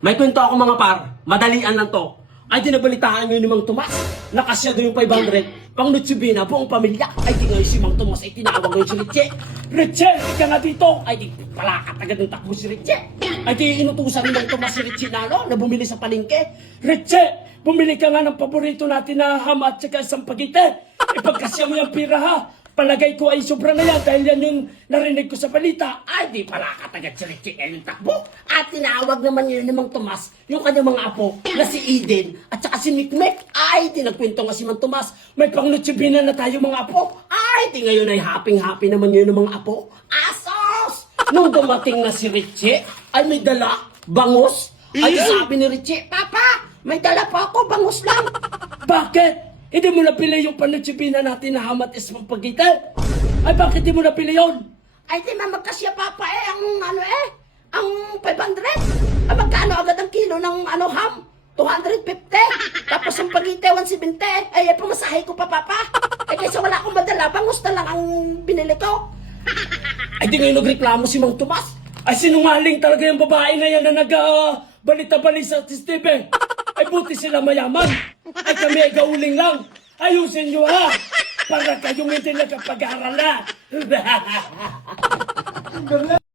May kwento ako mga par, madalian lang to. Ay dinabalitaan nyo ni Mang Tomas, nakasya doon yung 500, pang Nutsubina, buong pamilya. Ay di ngayon si Mang Tomas ay tinawag ngayon si Richie. Richie, ika nga dito. Ay di palakat agad ng takbo si Richie. Ay di inutusan ni Mang Tomas si Richie na bumili sa palengke. Richie, bumili ka nga ng paborito natin na ham at saka isang pagite. Ipagkasya mo yung pira ha. Palagay ko ay sobra na yan dahil yan yung narinig ko sa balita. Ay, di pala katagat si Richie yung takbo. At tinawag naman yun ni Mang Tomas, yung kanyang mga apo, na si Eden at saka si Mikmek. Ay, di nagkwento nga si Mang Tomas, may pangnutsibina na tayo mga apo. Ay, di ngayon ay happy naman yun ng mga apo. Asos! Nung dumating na si Richie, ay may dala, bangus. Ay, sabi ni Richie, Papa, may dala pa ako, bangus lang. Bakit? Hindi mo napili yung panutsibina natin na hamat is pampagitan. Ay, bakit di mo napili yun? Ay, di mamagkasya papa ang 500. Ay, magkano agad ang kilo ng ham? 250. Tapos ang pagite, 170. Ay, pamasahe ko pa papa. Ay, kaysa wala akong madala, bangus na lang ang binili ko. Ay, di ngayon nagreklamo si Mang Tomas. Ay, sinungaling talaga yung babae na yan na nag-balita-bali sa Steve. Ay, buti sila mayaman. Ay, kami ay gauling lang. Ayusin nyo ha. Para kayong hindi nakapag-aaral na.